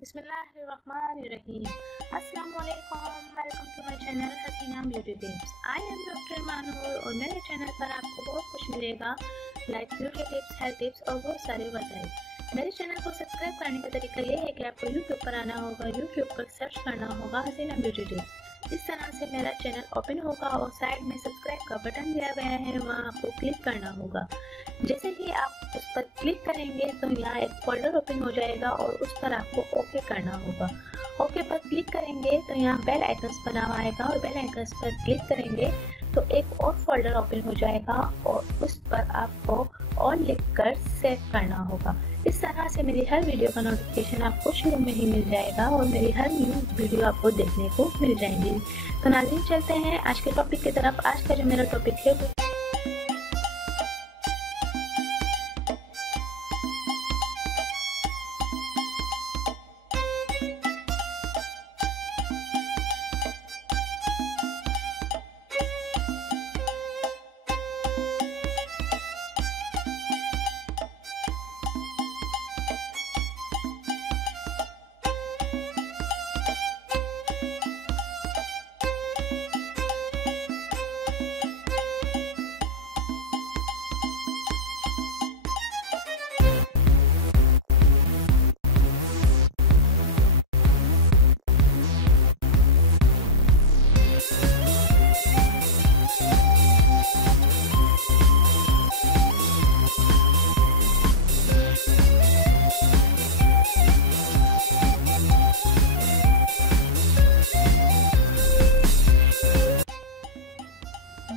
बिस्मिल्लाहिर्रहमानिर्रहीम। अस्सलाम वालेकुम, welcome to my channel Haseena beauty tips. I am doctor Manoor और मेरे चैनल पर आपको बहुत कुछ मिलेगा, like beauty tips, health tips और बहुत सारे वसाइल। मेरे चैनल को सब्सक्राइब करने का तरीका ये है कि आपको यूट्यूब पर आना होगा, यूट्यूब पर सर्च करना होगा हसीना ब्यूटी टिप्स। इस तरह से मेरा चैनल ओपन होगा और साइड में सब्सक्राइब का बटन दिया गया है, वहाँ आपको क्लिक करना होगा। जैसे ही आप उस पर क्लिक करेंगे तो यहाँ एक फोल्डर ओपन हो जाएगा और उस पर आपको ओके करना होगा। ओके पर क्लिक करेंगे तो यहाँ बेल आइकन्स बना हुआ आएगा और बेल आइकन्स पर क्लिक करेंगे तो एक और फोल्डर ओपन हो जाएगा और उस पर आपको ऑल लिखकर सेव करना होगा। इस तरह से मेरी हर वीडियो का नोटिफिकेशन आपको शुरू में ही मिल जाएगा और मेरी हर न्यू वीडियो आपको देखने को मिल जाएंगी। तो नाज़रीन चलते हैं आज के टॉपिक की तरफ। आज का जो मेरा टॉपिक है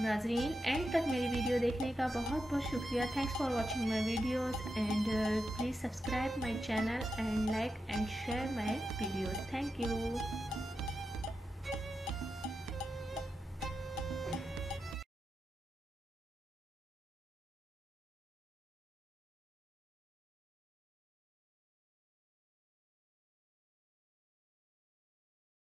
नाज़रीन एंड तक मेरी वीडियो देखने का बहुत बहुत शुक्रिया। Thanks for watching my videos and please subscribe my channel and like and share my videos. Thank you.